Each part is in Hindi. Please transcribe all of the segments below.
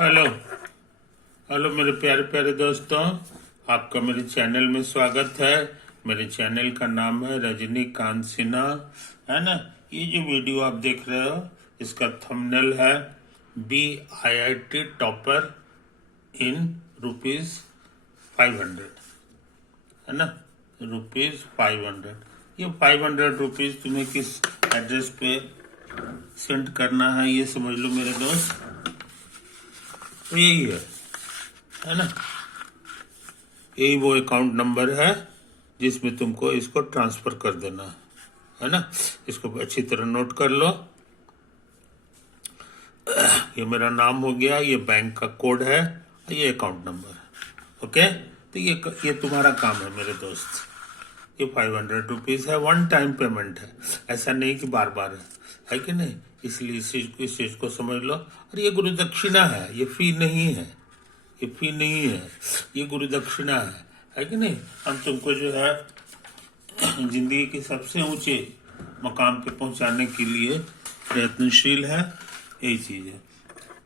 हेलो हेलो मेरे प्यारे प्यारे दोस्तों, आपका मेरे चैनल में स्वागत है। मेरे चैनल का नाम है रजनीकांत सिन्हा, है ना। ये जो वीडियो आप देख रहे हो इसका थंबनेल है BIIT टॉपर इन ₹500, है ना। ₹500। ये 500 रुपीज तुम्हें किस एड्रेस पे सेंड करना है ये समझ लो मेरे दोस्त। तो यही है ना। यही वो अकाउंट नंबर है जिसमें तुमको इसको ट्रांसफर कर देना है ना। इसको अच्छी तरह नोट कर लो। ये मेरा नाम हो गया, ये बैंक का कोड है, ये अकाउंट नंबर है। ओके, तो ये तुम्हारा काम है मेरे दोस्त। ये 500 रुपीज है, वन टाइम पेमेंट है, ऐसा नहीं कि बार बार है कि नहीं। इसलिए इस चीज को समझ लो। और ये गुरु दक्षिणा है, ये फी नहीं है, ये फी नहीं है, ये गुरु दक्षिणा है कि नहीं। हम तुमको जो है जिंदगी के सबसे ऊंचे मकाम पे पहुंचाने के लिए प्रयत्नशील है, यही चीज है।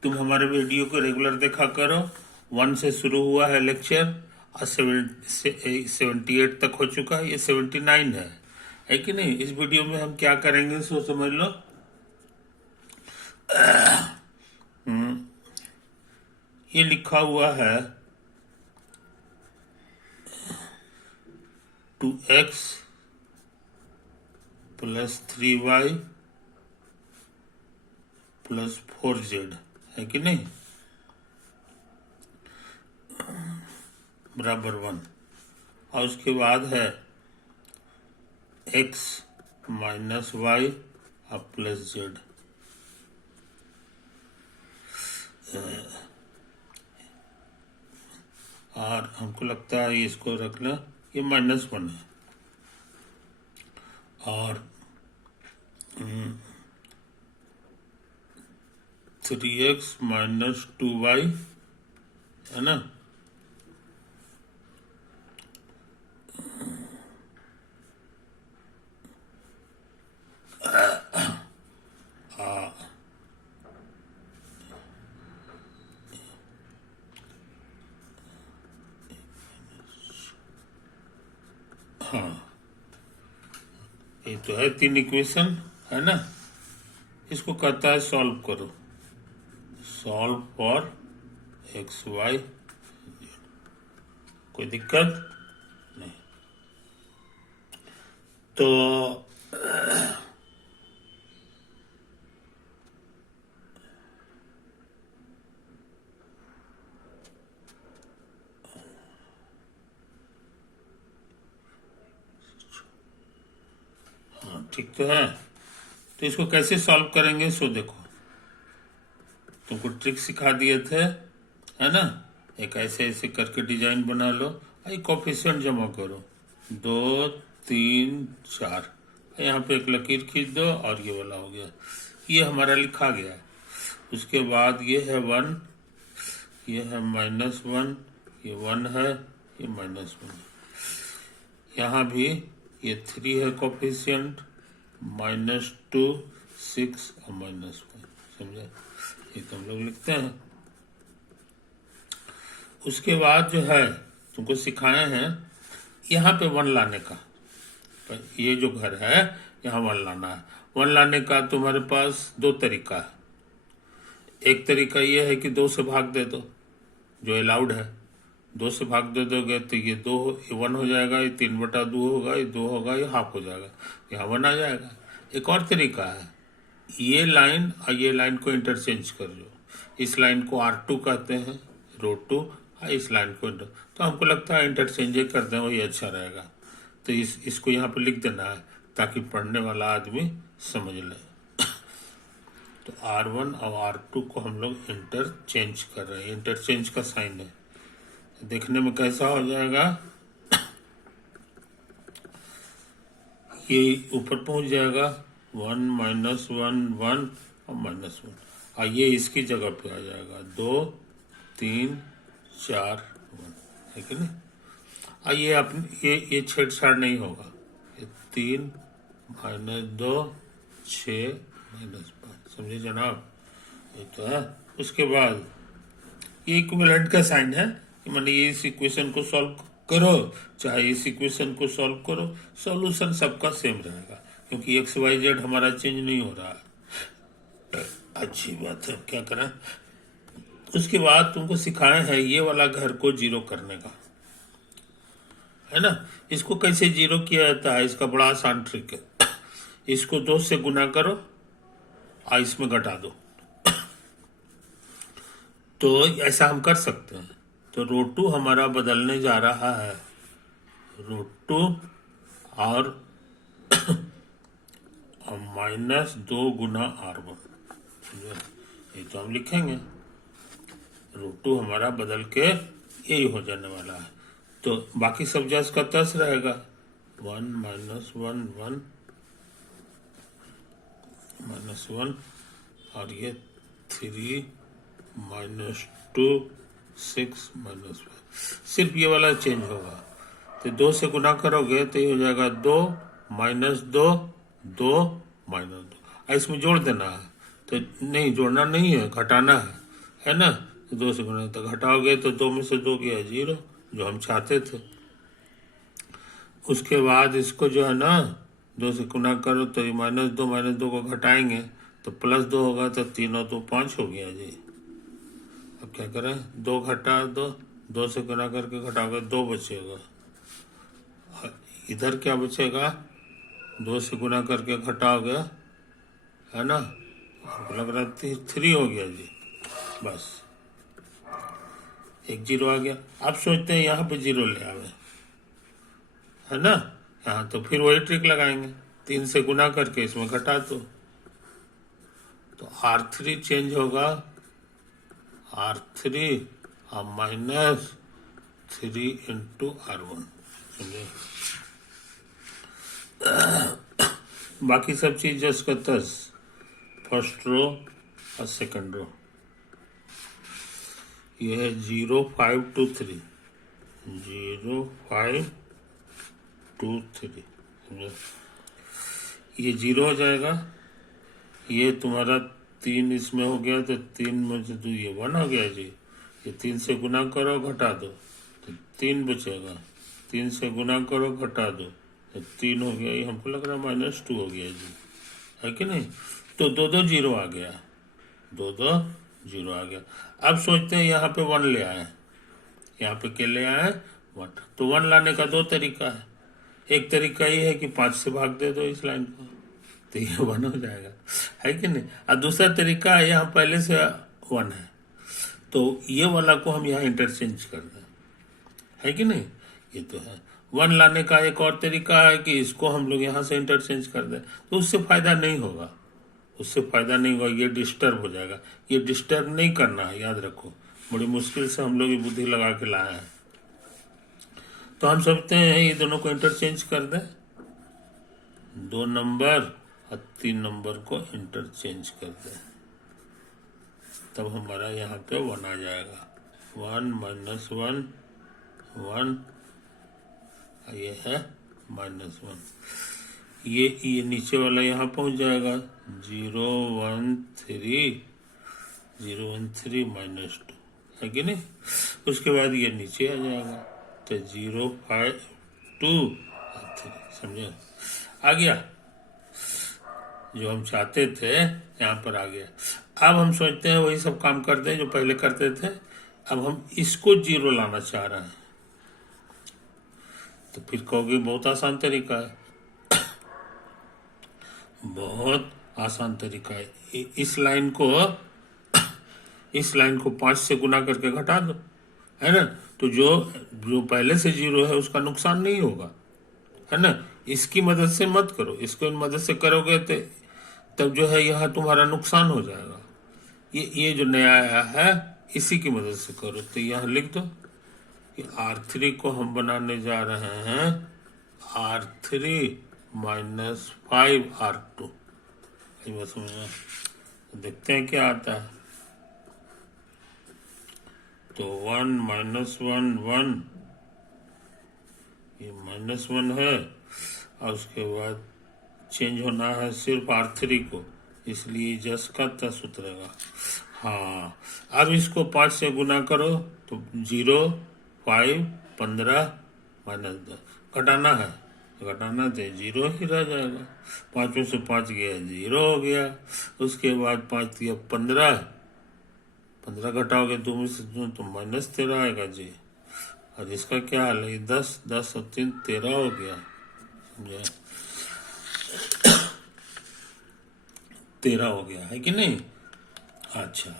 तुम हमारे वीडियो को रेगुलर देखा करो। 1 से शुरू हुआ है लेक्चर और 78 तक हो चुका है, ये 79 है कि नहीं। इस वीडियो में हम क्या करेंगे सो समझ लो। ये लिखा हुआ है 2x + 3y + 4z, है कि नहीं, बराबर 1। और उसके बाद है x - y + z। और हमको लगता है ये इसको रख लें, ये -1 है। और 3x - 2y, है ना। हाँ, ये तो है 3 इक्वेशन, है ना। इसको कहता है सॉल्व करो, सॉल्व फॉर XY। कोई दिक्कत नहीं। तो हाँ, ठीक तो है। तो इसको कैसे सॉल्व करेंगे सो देखो, तुमको ट्रिक सिखा दिए थे, है ना। एक ऐसे ऐसे करके डिजाइन बना लो, आई कोफिशिएंट जमा करो 2 3 4, यहाँ पे एक लकीर खींच दो और ये वाला हो गया, ये हमारा लिखा गया है। उसके बाद ये है 1, ये है -1, ये 1 है, ये -1। यहाँ भी ये 3 है कोफिशिएंट, -2 6 और -1, समझे। ये तो हम लोग लिखते हैं। उसके बाद जो है तुमको सिखाए हैं यहाँ पे 1 लाने का। ये जो घर है यहाँ 1 लाना है। 1 लाने का तुम्हारे पास 2 तरीका है। एक तरीका ये है कि 2 से भाग दे दो, जो अलाउड है। 2 से भाग दे दोगे तो ये 1 हो जाएगा, ये 3/2 होगा, ये 2 होगा, ये हाफ हो जाएगा, यहाँ 1 आ जाएगा। एक और तरीका है, ये लाइन और ये लाइन को इंटरचेंज कर लो। इस लाइन को R2 कहते हैं, रो2, और इस लाइन को तो हमको लगता है इंटरचेंज कर दें, वही अच्छा रहेगा। तो इसको यहाँ पे लिख देना है ताकि पढ़ने वाला आदमी समझ ले। तो R1 और R2 को हम लोग इंटरचेंज कर रहे हैं, इंटरचेंज का साइन है। देखने में कैसा हो जाएगा, ये ऊपर पहुंच जाएगा 1 - 1 1 और -1, और ये इसकी जगह पे आ जाएगा 2 3 4 1, है कि नहीं। और ये अपने ये छेड़छाड़ नहीं होगा, ये 3 - 2 6 - 5, समझे जनाब। ये तो है। उसके बाद ये इक्विवेलेंट का साइन है कि माने ये इस इक्वेशन को सॉल्व करो चाहे इस इक्वेशन को सॉल्व करो, सॉल्यूशन सबका सेम रहेगा क्योंकि एक्स वाई जेड हमारा चेंज नहीं हो रहा है। अच्छी बात है, क्या करें। उसके बाद तुमको सिखाए हैं ये वाला घर को जीरो करने का, है ना। इसको कैसे जीरो किया जाता है, इसका बड़ा आसान ट्रिक है। इसको 2 से गुना करो और इसमें घटा दो, तो ऐसा हम कर सकते हैं। तो √2 हमारा बदलने जा रहा है √2 और -2 गुना R1, ये तो हम लिखेंगे। √2 हमारा बदल के यही हो जाने वाला है, तो बाकी सब जस का तस रहेगा। 1 -1 1 -1 और ये 3 -2 6 -1, सिर्फ ये वाला चेंज होगा। तो 2 से गुना करोगे तो ये हो जाएगा 2 -2 2 -2। इसमें जोड़ देना है, तो नहीं जोड़ना नहीं है, घटाना है ना। तो 2 से गुना तो घटाओगे तो 2 में से 2 गया 0, जो हम चाहते थे। उसके बाद इसको जो है ना 2 से गुना करो तो ये -2 को घटाएंगे तो +2 होगा, तो 3 और 2 5 हो गया जी। अब क्या करें, 2 घटा 2 से गुना करके घटाओगे 2 बचेगा। इधर क्या बचेगा, 2 से गुना करके घटाओगे, है ना, हमको लग रहा है 3 हो गया जी। बस एक 0 आ गया। अब सोचते हैं यहाँ पे 0 ले आवे, है ना। यहाँ तो फिर वही ट्रिक लगाएंगे, 3 से गुना करके इसमें घटा दो, तो R3 चेंज होगा R3 और -3 इंटू R1। बाकी सब चीज जस का तस, फर्स्ट रो और सेकंड रो। ये है 0 5 2 3 0 5 2 3, ये 0 हो जाएगा। ये तुम्हारा 3 इसमें हो गया तो 3 में से 2 ये 1 हो गया जी। ये 3 से गुना करो घटा दो तो 3 बचेगा, 3 से गुना करो घटा दो तो 3 हो गया। ये हमको लग रहा है -2 हो गया जी, है कि नहीं। तो 2 0 आ गया, 2 0 आ गया। अब सोचते हैं यहाँ पे 1 ले आए, यहाँ पे क्या ले आए 1। तो 1 लाने का 2 तरीका है। एक तरीका ये है कि 5 से भाग दे दो इस लाइन को, तो ये 1 हो जाएगा, है कि नहीं। और दूसरा तरीका है, यहाँ पहले से 1 है तो ये वाला को हम यहाँ इंटरचेंज कर दें, है कि नहीं। ये तो है। 1 लाने का एक और तरीका है कि इसको हम लोग यहाँ से इंटरचेंज कर दें, तो उससे फायदा नहीं होगा, उससे फायदा नहीं होगा, ये डिस्टर्ब हो जाएगा। ये डिस्टर्ब नहीं करना है, याद रखो। बड़ी मुश्किल से हम लोग ये बुद्धि लगा के लाए हैं। तो हम सोचते हैं ये दोनों को इंटरचेंज कर दें, 2 नंबर और 3 नंबर को इंटरचेंज कर दें, तब हमारा यहाँ पे 1 आ जाएगा। 1 -1 1, ये है -1। ये नीचे वाला यहाँ पहुँच जाएगा 0 1 3 0 1 3 -2, है कि नहीं। उसके बाद ये नीचे आ जाएगा तो 0 5 2 3, समझे, आ गया। जो हम चाहते थे यहाँ पर आ गया। अब हम सोचते हैं वही सब काम करते हैं जो पहले करते थे। अब हम इसको 0 लाना चाह रहे हैं, तो फिर कहोगे बहुत आसान तरीका है, बहुत आसान तरीका है। इस लाइन को 5 से गुना करके घटा दो, है ना। तो जो पहले से 0 है उसका नुकसान नहीं होगा, है ना। इसकी मदद से मत करो, इसको मदद से करोगे तो तब जो है यहाँ तुम्हारा नुकसान हो जाएगा। ये जो नया आया है इसी की मदद से करो। तो यहाँ लिख दो कि R3 को हम बनाने जा रहे हैं R3 -5 R2। बस देखते हैं क्या आता है। तो 1 -1 1, ये -1 है और उसके बाद चेंज होना है सिर्फ R3 को, इसलिए जस का तस उतरेगा। हाँ, अब इसको 5 से गुना करो तो 0, 5, 15 -10 घटाना है, घटाना तो 0 ही रह जाएगा। 5 में से 5 गया 0 हो गया। उसके बाद 5 दिया 15, 15 घटाओगे 2 में से 2 तो -13 आएगा जी। और इसका क्या हाल है, 10, 10 और 3 13 हो गया, समझे, 13 हो गया है कि नहीं। अच्छा,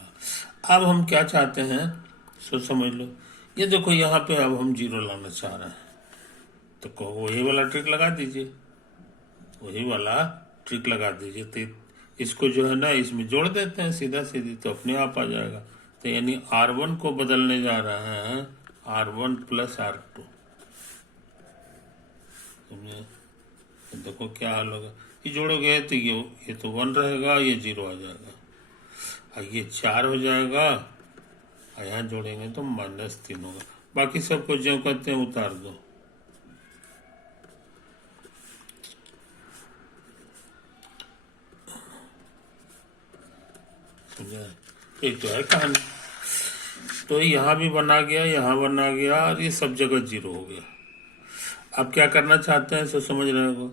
अब हम क्या चाहते हैं सो समझ लो। ये देखो यहाँ पे अब हम 0 लाना चाह रहे हैं, तो कहो वही वाला ट्रिक लगा दीजिए, वही वाला ट्रिक लगा दीजिए। तो इसको जो है ना इसमें जोड़ देते हैं सीधा सीधी, तो अपने आप आ जाएगा। तो यानी R1 को बदलने जा रहे हैं R1 + R2, समझे। तो देखो क्या हाल होगा, ये जोड़ोगे तो ये तो 1 रहेगा, ये 0 आ जाएगा, और ये 4 हो जाएगा, और यहाँ जोड़ेंगे तो -3 होगा। बाकी सबको जो कहते हैं उतार दो। ये तो है कहानी। तो यहाँ भी बना गया, यहाँ बना गया, और ये सब जगह 0 हो गया। अब क्या करना चाहते हैं सो समझ रहे हो।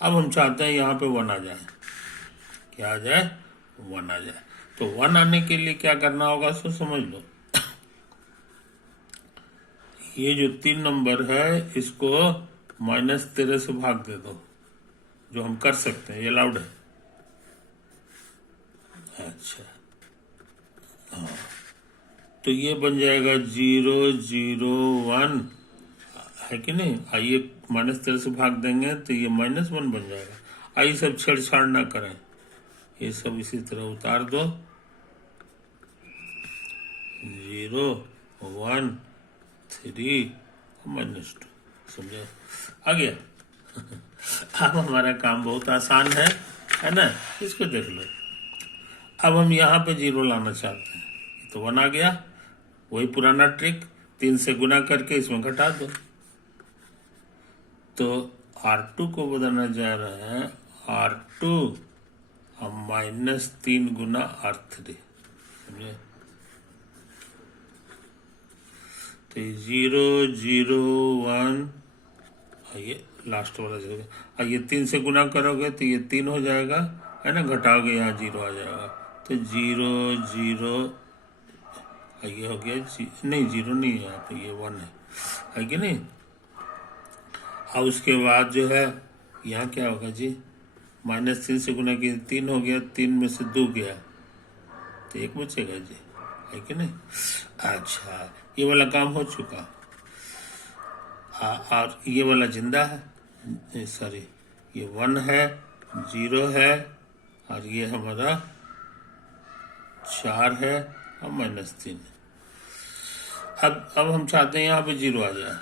अब हम चाहते हैं यहाँ पे 1 आ जाए। क्या आ जाए, 1 आ जाए। तो 1 आने के लिए क्या करना होगा सो समझ लो। ये जो 3 नंबर है इसको -13 से भाग दे दो, जो हम कर सकते हैं, ये अलाउड है। अच्छा, हाँ, तो ये बन जाएगा 0, 0, 1 है कि नहीं। आइए -13 से भाग देंगे तो ये -1 बन जाएगा। आइए सब छेड़छाड़ ना करें, ये सब इसी तरह उतार दो। 0, 1, 3 -2, समझे, आ गया। अब हमारा काम बहुत आसान है ना। इसको देख लो। अब हम यहाँ पे 0 लाना चाहते हैं, तो 1 आ गया। वही पुराना ट्रिक, 3 से गुना करके इसमें घटा दो। तो R2 को बदलना जा रहे हैं R2 और -3 गुना R3, समझे। तो 0, 0, 1, ये लास्ट वाला जगह, ये 3 से गुना करोगे तो ये 3 हो जाएगा, है ना। घटाओगे यहाँ 0 आ जाएगा। तो 0, 0, ये हो गया नहीं 0 नहीं है यहाँ पे, ये 1 है कि नहीं। और उसके बाद जो है यहाँ क्या होगा जी, -3 से गुना किया 3 हो गया, 3 में से 2 गया तो 1 बचेगा जी, है कि नहीं। अच्छा, ये वाला काम हो चुका। और ये वाला जिंदा है, सॉरी, ये 1 है, 0 है, और ये हमारा 4 है और -3 है। अब हम चाहते हैं यहाँ पे 0 आ जाए,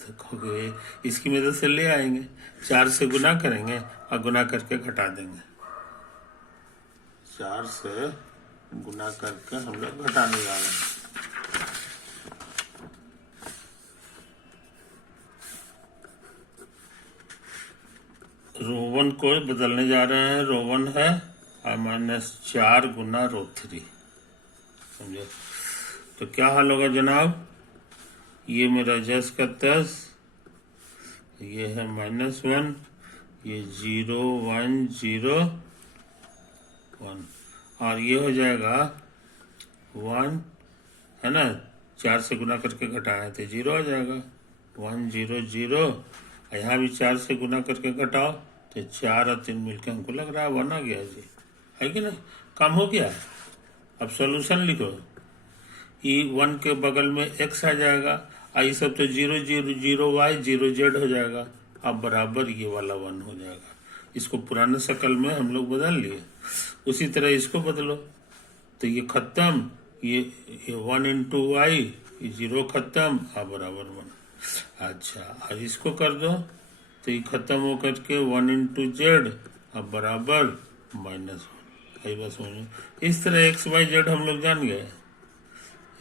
तो कहोगे इसकी मदद से ले आएंगे। 4 से गुना करेंगे और गुना करके घटा देंगे। 4 से गुना करके हम लोग घटाने जा रहे हैं। रो 1 को बदलने जा रहे हैं। रो 1 है -4 गुना रो 3, समझे। तो क्या हाल होगा जनाब, ये मेरा 10 का 10, ये है -1, ये 0, 1, 0, 1, और ये हो जाएगा 1, है ना। 4 से गुना करके घटाए तो 0 आ जाएगा, 1, 0, 0। यहाँ भी 4 से गुना करके घटाओ तो 4 और 3 मिलकर हमको लग रहा है 1 आ गया जी, है कि नहीं। काम हो गया। अब सॉल्यूशन लिखो। ई 1 के बगल में x आ जाएगा, आई सब तो 0, 0, 0 y 0 z हो जाएगा। अब बराबर ये वाला 1 हो जाएगा। इसको पुराने शक्ल में हम लोग बदल लिए, उसी तरह इसको बदलो तो ये खत्म, ये 1 × y, ये 0 खत्म, अब बराबर 1। अच्छा, अब इसको कर दो तो ये खत्म हो करके 1 × z, अब बराबर -1। कई बार समझो, इस तरह x, y, z हम लोग जान गए।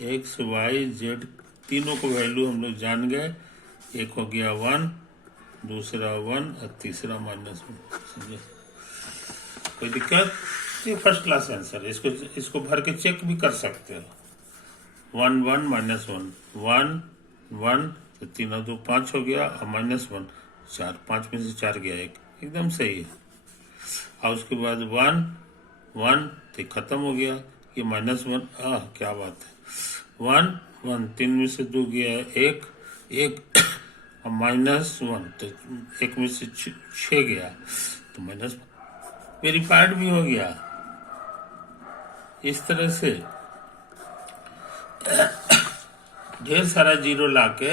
x, y, z तीनों को वैल्यू हम लोग जान गए। एक हो गया 1, दूसरा 1 और तीसरा -1, समझे। कोई दिक्कत, ये फर्स्ट क्लास आंसर है। इसको भर के चेक भी कर सकते हो। 1 1 -1 1 1 तो 3 और 2 5 हो गया और -1 4, 5 में से 4 गया, एक एकदम सही है। और उसके बाद 1 1 तो खत्म हो गया, ये -1, क्या बात है। 1 1 3 में से 2 गया, एक एक और -1 तो एक में से 6 गया, तो माइनस वेरीफाइड भी हो गया। इस तरह से ढेर सारा जीरो लाके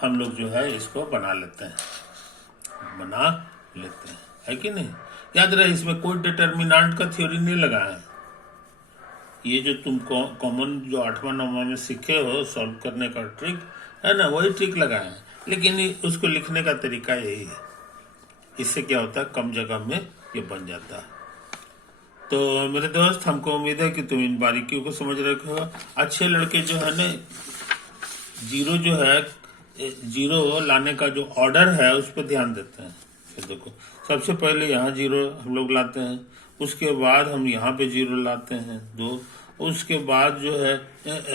हम लोग जो है इसको बना लेते हैं कि नहीं। याद रहे इसमें कोई डिटर्मिनेंट का थ्योरी नहीं लगा है। ये जो तुम कॉमन जो 8वां 9वां में सीखे हो सॉल्व करने का ट्रिक है ना, वही ट्रिक लगा है, लेकिन उसको लिखने का तरीका यही है। इससे क्या होता है, कम जगह में ये बन जाता है। तो मेरे दोस्त, हमको उम्मीद है कि तुम इन बारीकियों को समझ रखे हो। अच्छे लड़के जो है ना, जीरो जो है, जीरो लाने का जो ऑर्डर है उस पर ध्यान देते हैं। फिर देखो, सबसे पहले यहाँ जीरो हम लोग लाते हैं, उसके बाद हम यहाँ पे जीरो लाते हैं 2, उसके बाद जो है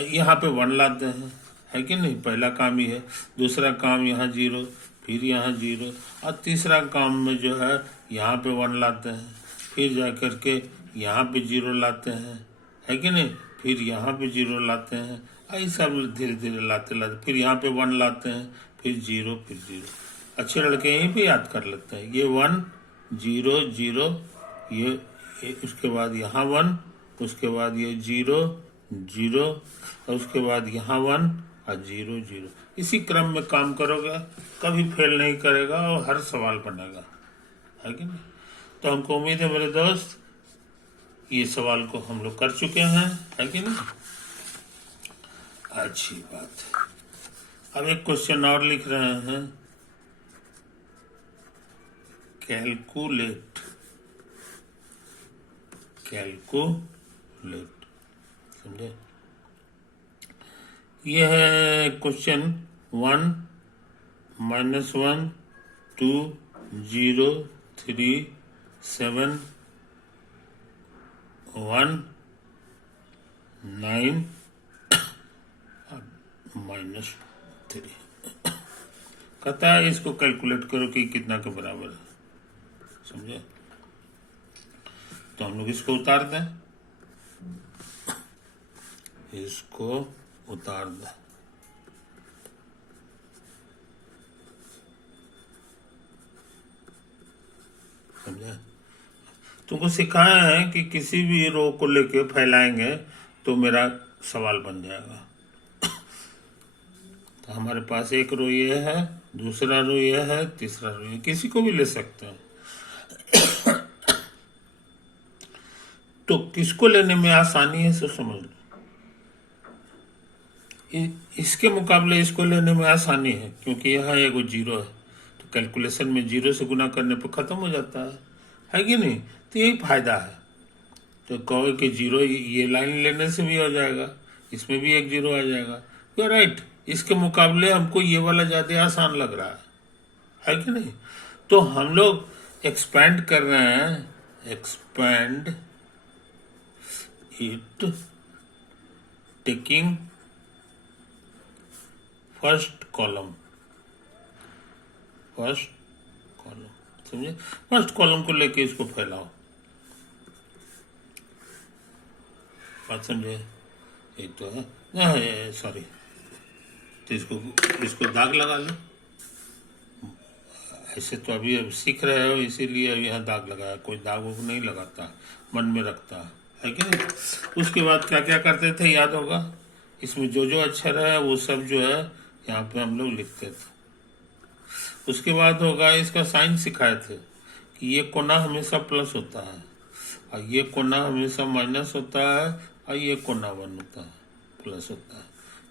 यहाँ पे 1 लाते हैं, है कि नहीं। पहला काम ही है। दूसरा काम यहाँ जीरो, फिर यहाँ जीरो, और तीसरा काम में जो है यहाँ पे 1 लाते हैं, फिर जा करके यहाँ पे जीरो लाते हैं, है कि नहीं। फिर यहाँ पे जीरो लाते हैं, ऐसा धीरे धीरे लाते लाते फिर यहाँ पे 1 लाते हैं, फिर जीरो, फिर जीरो। अच्छे लड़के यहीं पे याद कर लेते हैं, ये 1 0 0, ये उसके बाद यहाँ 1, उसके बाद ये 0 0, और उसके बाद यहाँ 1 और 0 0। इसी क्रम में काम करोगे, कभी फेल नहीं करेगा और हर सवाल बनेगा, है कि नहीं। तो हमको उम्मीद है मेरे दोस्त, ये सवाल को हम लोग कर चुके हैं, है कि नहीं। अच्छी बात है। अब एक क्वेश्चन और लिख रहे हैं, कैलकुलेट समझे। यह है क्वेश्चन 1 -1 2 0 3 7 1 9 -3। कहता है इसको कैलकुलेट करो कि कितना के बराबर है, समझे। तो हम लोग इसको उतार दें, समझे। तुमको सिखाया है कि किसी भी रो को लेके फैलाएंगे तो मेरा सवाल बन जाएगा। तो हमारे पास एक रो ये है, दूसरा रो ये है, तीसरा रो ये, किसी को भी ले सकते हैं। तो किसको लेने में आसानी है सो समझ लो। इसके मुकाबले इसको लेने में आसानी है, क्योंकि यहाँ एगो जीरो है, तो कैलकुलेशन में जीरो से गुना करने पर खत्म हो जाता है कि नहीं। तो यही फायदा है। तो कहो कि जीरो ये लाइन लेने से भी हो जाएगा, इसमें भी एक जीरो आ जाएगा, यू राइट। इसके मुकाबले हमको ये वाला ज़्यादा आसान लग रहा है कि नहीं। तो हम लोग एक्सपैंड कर रहे हैं, expand it taking first column, समझे। फर्स्ट कॉलम को लेके इसको फैलाओ, बात समझे। एक तो है, सॉरी, तो इसको दाग लगा लो। ऐसे तो अभी अब सीख रहे हो, इसीलिए अब यहाँ दाग लगाया। कोई दाग वो नहीं लगाता, मन में रखता है कि नहीं। उसके बाद क्या क्या करते थे याद होगा, इसमें जो जो अक्षर है वो सब जो है यहाँ पे हम लोग लिखते थे। उसके बाद होगा, इसका साइन सिखाए थे कि ये कोना हमेशा प्लस होता है और ये कोना हमेशा माइनस होता है और ये कोना 1 होता है, प्लस होता है,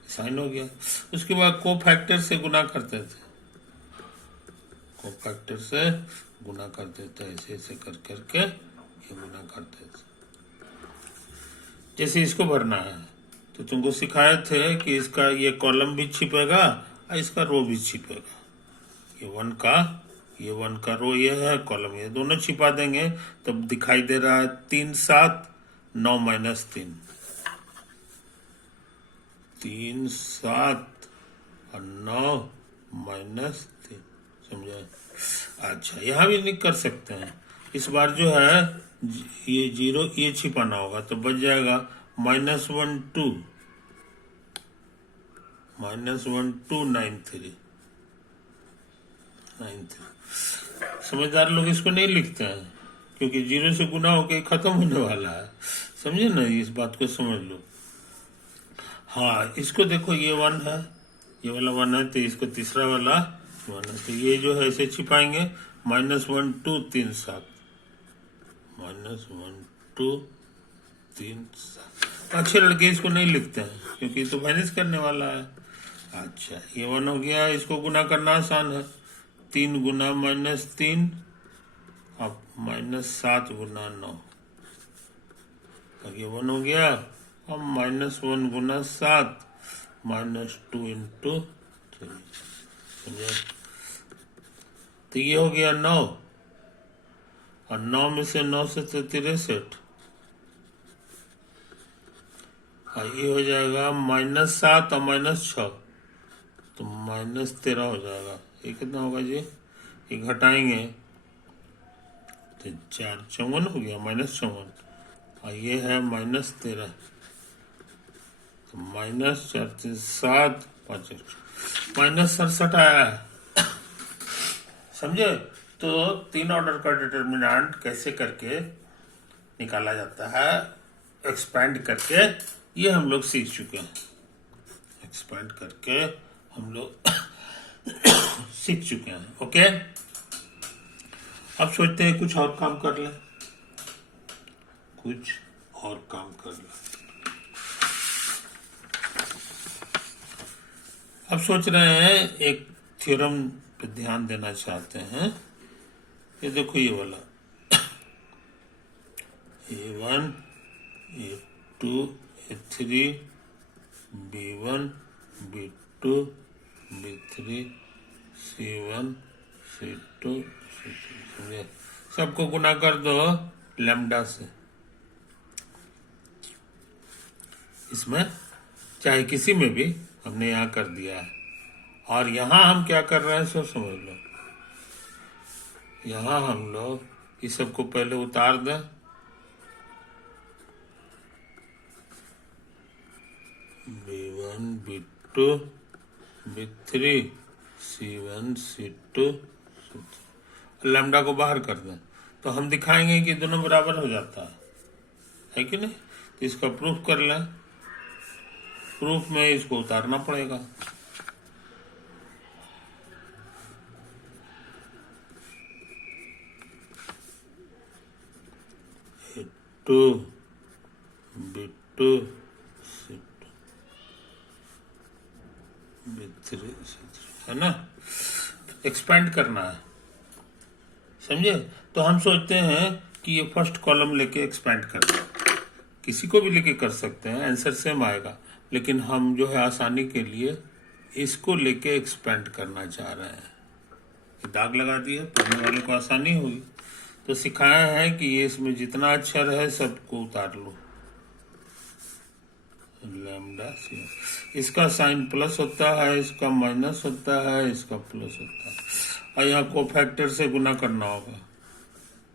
साइन हो गया। उसके बाद को फैक्टर से गुना करते थे, ऐसे ऐसे कर करके ये गुना करते थे। जैसे इसको भरना है तो तुमको सिखाए थे कि इसका ये कॉलम भी छिपेगा और इसका रो भी छिपेगा। ये 1 का रो ये है, कॉलम ये, दोनों छिपा देंगे तब दिखाई दे रहा है 3 7 9 -3, 3 7 और 9 -3, समझे? अच्छा, यहाँ भी नहीं कर सकते हैं। इस बार जो है ये 0 ये छिपाना होगा, तो बच जाएगा -1 2 -1 2 9 3 9 3। समझदार लोग इसको नहीं लिखते हैं, क्योंकि 0 से गुना होके खत्म होने वाला है। समझे ना, इस बात को समझ लो। हाँ, इसको देखो, ये 1 है, ये वाला 1 है, तो इसको तीसरा वाला 1 है, तो ये जो है इसे छिपाएंगे -1 2 3 7 -1 2 3 7। अच्छे लड़के इसको नहीं लिखते हैं, क्योंकि ये तो मैनेज करने वाला है। अच्छा, ये 1 हो गया, इसको गुना करना आसान है। 3 गुना -3 अब -7 गुना 9, ये 1 हो गया। अब -1 गुना 7 -2 इंटू 3, समझे? तो ये हो गया 9, और 9 में से 9 से तो 63, और ये हो जाएगा -7 और -6, तो -13 हो जाएगा। ये कितना होगा जी? ये घटाएंगे तो 4 54 हो गया, -54, और ये है -13, तो -4 3 7 5 -67 आया है। समझे? तो 3 ऑर्डर का डिटर्मिनेंट कैसे करके निकाला जाता है, एक्सपैंड करके, ये हम लोग सीख चुके हैं। एक्सपैंड करके हम लोग सीख चुके हैं। ओके, अब सोचते हैं कुछ और काम कर लें, कुछ और काम कर लें। अब सोच रहे हैं एक थ्योरम पे ध्यान देना चाहते हैं। ये देखो, ये वाला A1 A2 A3 B1 B2 B3 C1 C2 C3, सबको गुना कर दो लैम्डा से। इसमें चाहे किसी में भी हमने यहाँ कर दिया है, और यहाँ हम क्या कर रहे हैं सो समझ लो। यहाँ हम लोग इस सबको पहले उतार दें, B1 B2 B3 C1 C2 C3, lambda को बाहर कर दें, तो हम दिखाएंगे कि दोनों बराबर हो जाता है कि नहीं? तो इसका प्रूफ कर लें। प्रूफ में इसको उतारना पड़ेगा। A2 B2 C2 B3 C3, है ना? एक्सपेंड करना है, समझे? तो हम सोचते हैं कि ये फर्स्ट कॉलम लेके एक्सपेंड करना है। किसी को भी लेके कर सकते हैं, आंसर सेम आएगा, लेकिन हम जो है आसानी के लिए इसको लेके एक्सपेंड करना चाह रहे हैं। दाग लगा दिए, पढ़ने वाले को आसानी होगी। तो सिखाया है कि ये इसमें जितना अक्षर है सबको उतार लो। लैम्डा सी, इसका साइन प्लस होता है, इसका माइनस होता है, इसका प्लस होता है, और यहाँ कोफैक्टर से गुना करना होगा।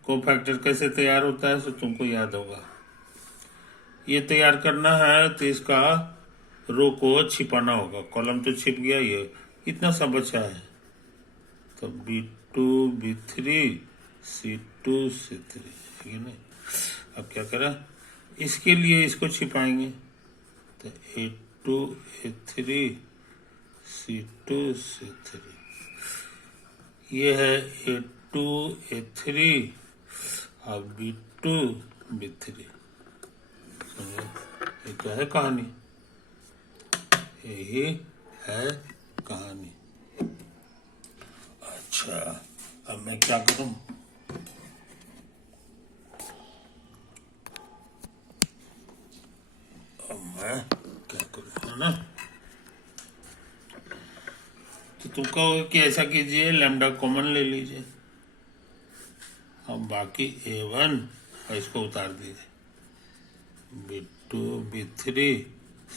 कोफैक्टर कैसे तैयार होता है सो तुमको याद होगा। ये तैयार करना है तो इसका रो को छिपाना होगा। कॉलम तो छिप गया, ये इतना सा बचा है, तो B2 B3 C2 C3, ठीक है। अब क्या करें, इसके लिए इसको छिपाएंगे, तो A2 A3 C2 C3, ये है A2 A3 और B2 B3। ये क्या है कहानी, यही है कहानी। अच्छा, अब मैं क्या करूं, अब मैं क्या करूं, है ना? तो तुम कहोगे कि ऐसा कीजिए, लैम्डा कॉमन ले लीजिए, अब बाकी A1 और इसको उतार दीजिए, B2 B3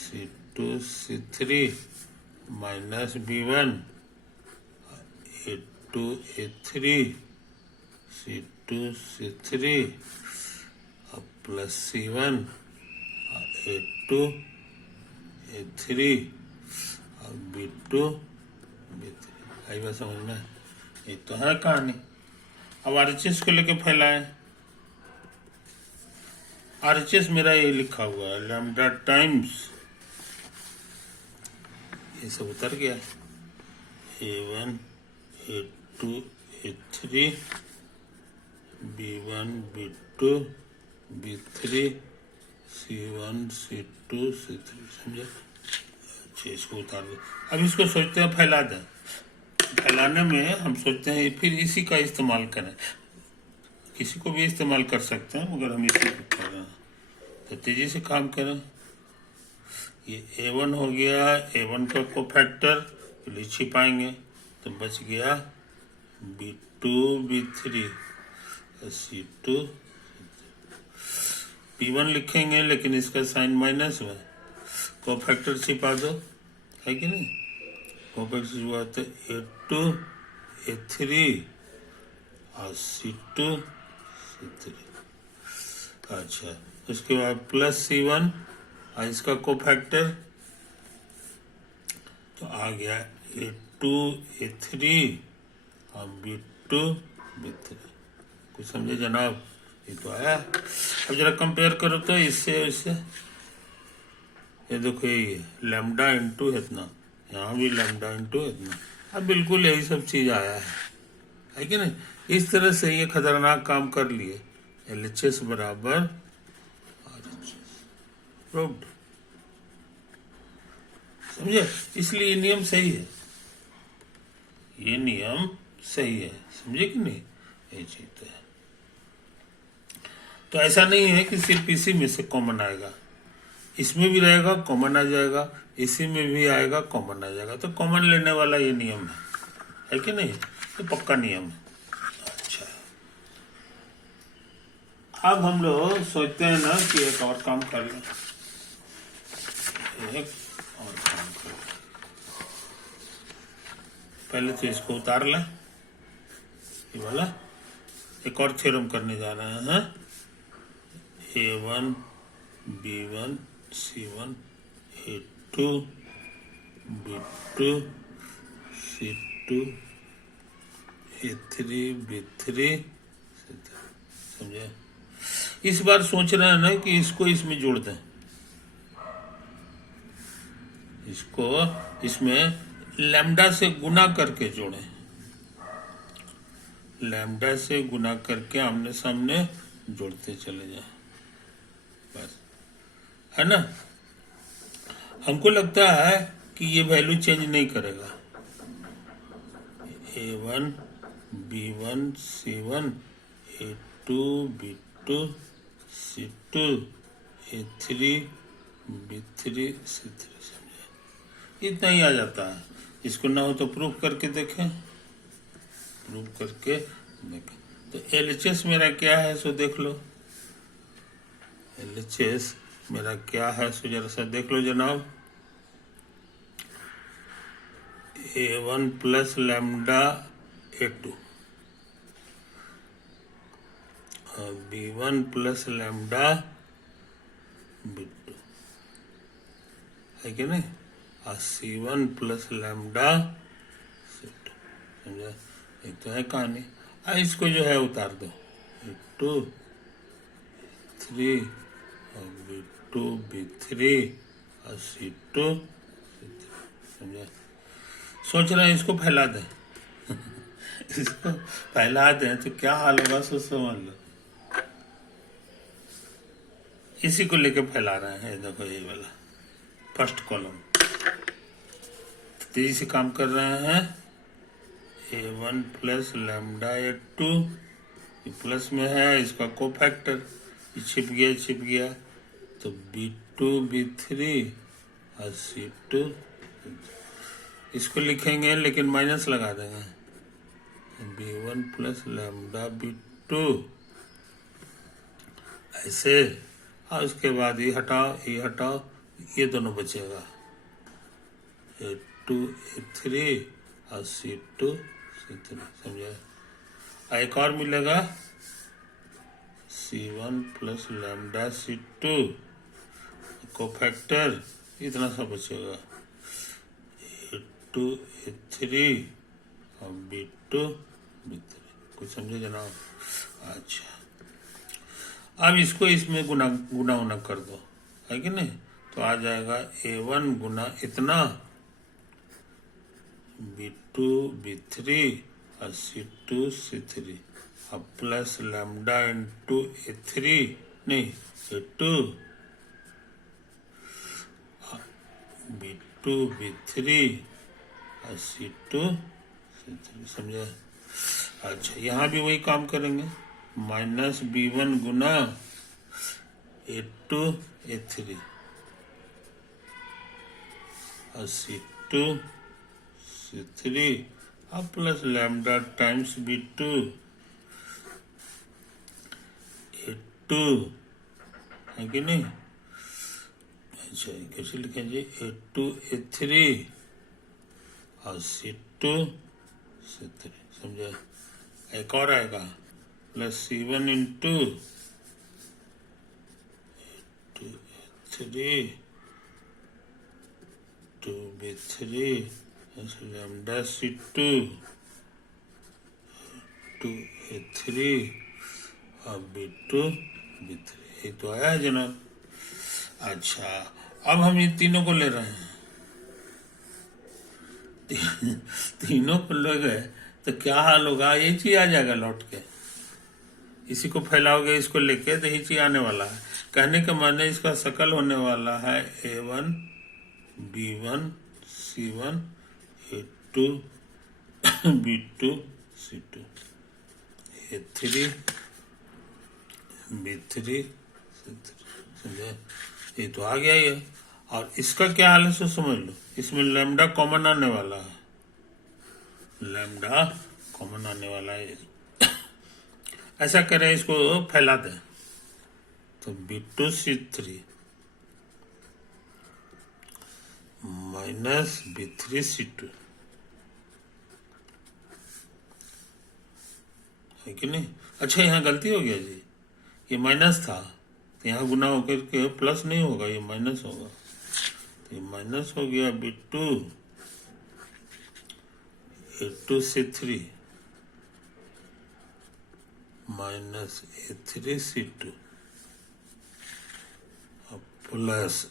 C2 C2C3 minus B1 A2A3 C2C3 plus C1 A2A3 B2 B3। आई बात समझ में? ये तो है कहानी। अब RHS को लेके फैलाएं। RHS मेरा ये लिखा हुआ है लैम्डा टाइम्स, ये सब उतर गया, A1 A2 A3 B1 B2 B3 C1 C2 C3, समझे? अच्छा, इसको उतार दो। अब इसको सोचते हैं फैला दें। फैलाने में हम सोचते हैं फिर इसी का इस्तेमाल करें। किसी को भी इस्तेमाल कर सकते हैं, मगर हम इसी को कर रहे हैं तो तेजी से काम करें। ये A1 हो गया, A1 का कोफैक्टर पहले छिपाएंगे तो बच गया B2 B3 C2। P1 लिखेंगे लेकिन इसका साइन माइनस है, कोफैक्टर छिपा दो, है कि नहीं? कोफैक्टर हुआ तो A2 A3 और C2 C3। अच्छा, उसके बाद प्लस C1 और इसका कोफैक्टर तो आ गया A2 A3 और B2 B3। कुछ समझे जनाब? ये तो आया। अब जरा कंपेयर करो तो इससे इससे, ये देखो ये लैम्डा इंटू इतना, यहाँ भी लैम्डा इंटू इतना। अब बिल्कुल यही सब चीज आया है कि नहीं? इस तरह से ये खतरनाक काम कर लिए। LHS बराबर RHS, प्रूव्ड। समझे? इसलिए ये नियम सही है, ये नियम सही है, समझे कि नहीं? ये चीज तो है। तो ऐसा नहीं है कि सिर्फ इसी में से कॉमन आएगा, इसमें भी रहेगा कॉमन आ जाएगा, इसी में भी आएगा कॉमन आ जाएगा। तो कॉमन लेने वाला ये नियम है कि नहीं? तो पक्का नियम है। अच्छा, अब हम लोग सोचते हैं ना कि एक और काम कर लें, एक और काम कर लें। पहले तो इसको उतार लें, ये वाला एक और थ्योरम करने जा रहे हैं। A1 B1 C1 A2 B2 C2 A3 B3 C3, समझे? इस बार सोच रहे हैं ना कि इसको इसमें जोड़ दें, इसको इसमें लैम्डा से गुना करके जोड़ें, लैम्डा से गुना करके आमने सामने जोड़ते चले जाएं, बस, है ना? हमको लगता है कि ये वैल्यू चेंज नहीं करेगा। A1 B1 C1 A2 B2 C2 A3 B3 C3, समझे? इतना ही आ जाता है। इसको ना हो तो प्रूफ करके देखें, प्रूफ करके देखें। तो LHS मेरा क्या है सो देख लो, LHS मेरा क्या है सो जरा सा देख लो जनाब। A1 प्लस लैम्डा A2 और B1 प्लस लैम्डा B2, है कि नहीं? और C1 प्लस लैम्डा C2, समझा? एक तो है कहानी। इसको जो है उतार दो, A2 3 और B2 B3 और C2 C3, समझा? सोच रहे हैं इसको फैला दें इसको फैला दें तो क्या हाल होगा सो समझ लो। इसी को लेके फैला रहे हैं, देखो ये वाला फर्स्ट कॉलम, तेजी से काम कर रहे हैं। A1 plus lambda A2 plus में है, इसका कोफैक्टर छिप गया तो B2 B3 और C2, इसको लिखेंगे लेकिन माइनस लगा देंगे, B1 प्लस लैम्डा B2 ऐसे। और उसके बाद ये हटाओ ये दोनों बचेगा, A2 A3 और C2 C3, समझे। एक और मिलेगा C1 plus lambda C2 cofactor, इतना सा बचेगा। A2 A3 और B2 B3, कुछ समझे जनाब। अच्छा, अब इसको इसमें गुना गुना कर दो, है कि नहीं। तो आ जाएगा A1 गुना इतना B2 B3 और C2 C3 अब प्लस लैम्डा इंटू A3 नहीं A2 B2 B3 और C2 C3, समझे। अच्छा, यहाँ भी वही काम करेंगे, माइनस B1 गुना A2 A3 और C2 C3 अब plus lambda times B2 A2, है कि नहीं। अच्छा, कैसे लिखेंगे, A2 A3 और C2 C3, समझे। एक और आएगा plus C1 into A2 A3 2B3 lambda C2 2A3 और B2 B3, ये तो आया है जनाब। अच्छा, अब हम ये तीनों को ले रहे हैं, तीनों को ले गए तो क्या हाल होगा, ये चीज आ जाएगा लौट के। इसी को फैलाओगे इसको लेके तो ये चीज आने वाला है। कहने का माने इसका शकल होने वाला है A1 B1 C1 A2 B2 C2 A3 B3 C3, समझे। ये तो आ गया ये। और इसका क्या हाल है सो समझ लो, इसमें लैम्डा कॉमन आने वाला है, लैम्डा कॉमन आने वाला है। ऐसा करें, इसको फैला दें तो B2 C3 minus B3 C2, है कि नहीं। अच्छा, यहाँ गलती हो गया जी, ये माइनस था तो यहाँ गुना होकर के प्लस नहीं होगा, ये माइनस होगा। तो ये माइनस हो गया B2 A2 C3 minus A3 C2 plus